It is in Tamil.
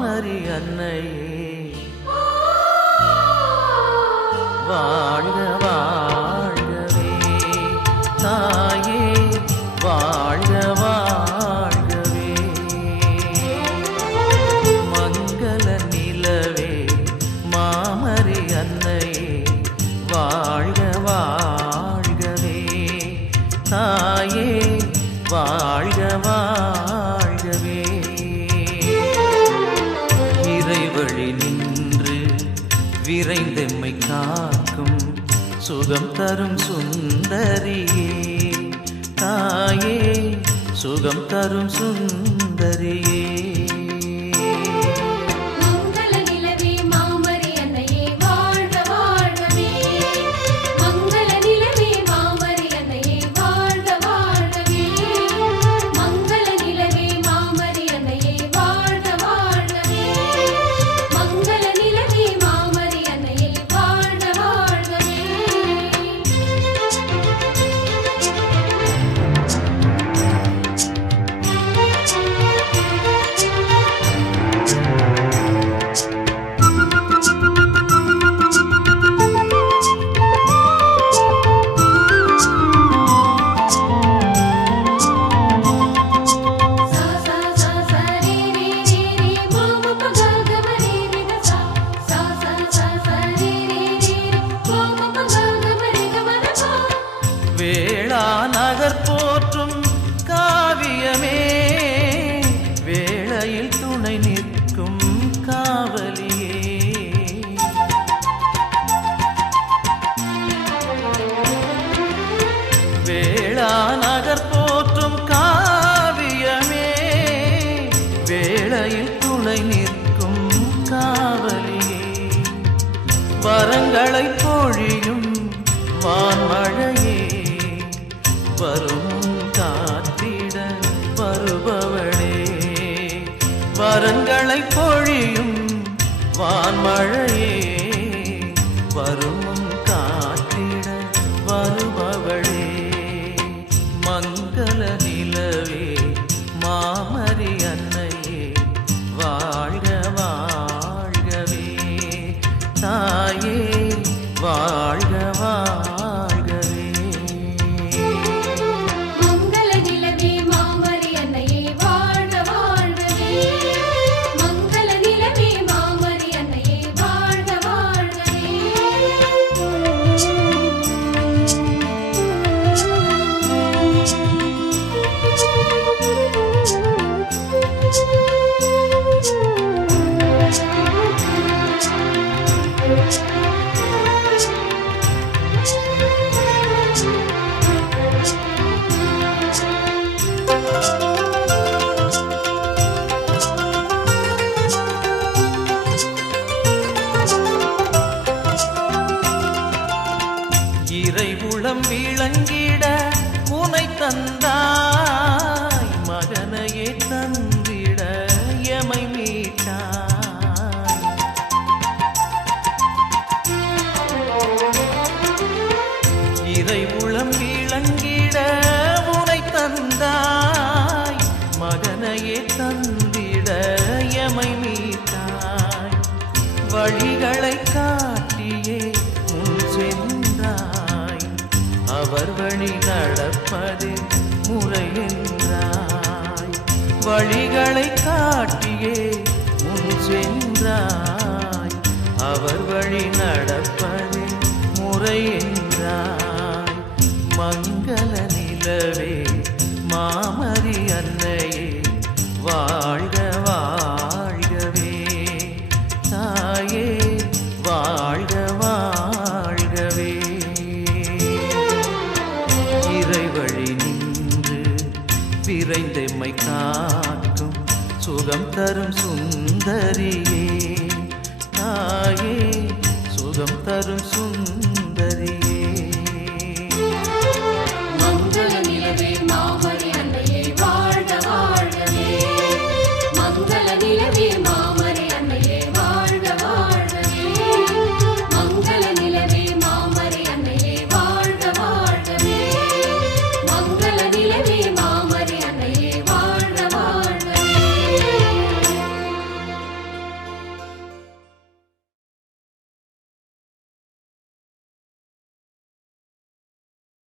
மாமரி அன்னையே வாழ்க வாழ்கவே தாயே வாழ்க வாழ்கவே மங்கள நிலவே மாமரி அன்னையே வாழ்க வாழ்கவே தாயே வாழ்க வாழ்கவே இறைவழி நின்று விரைந்தெம்மை காக்கும் சுகம் தரும் சுந்தரியே தாயே சுகம் தரும் சுந்தரியே நகர் போற்றும் காவியமே வேளையில் துணை நிற்கும் காவலியே வேளா நகர் போற்றும் காவியமே வேளையில் துணை நிற்கும் காவலியே வரங்களை பொழியும் வான்மழையே வரும் காத்திட வருபவளே வரங்களை பொழியும் வான்மழையே வரும் காத்திட வருபவளே மங்கள நிலவே மாமரி அன்னையே வாழ்க வாழ்கவே தாயே வாழ்க வாழ்கவே இறைவுளம் விளங்கிட உனை தந்தாய் மகனையே தந்திட எமை மீட்டாய் இறைவுளம் விளங்கிட உனை தந்தாய் மகனையே தந்திட எமை மீட்டாய் வழிகளை காட்டியே முன் சென்றாய் அவர் வழி நடப்பது முறை என்றாய் வழிகளை காட்டியே முன் சென்றாய் அவர் வழி நடப்பது முறை என்றாய் மங்கள நிலவே மாமரி அன்னையே வாழ்க வாழ்கவே தாயே வாழ்க வாழ்கவே இறைவழி நின்று விரைந்தெம்மை காக்கும் சுகம் தரும் சுந்தரி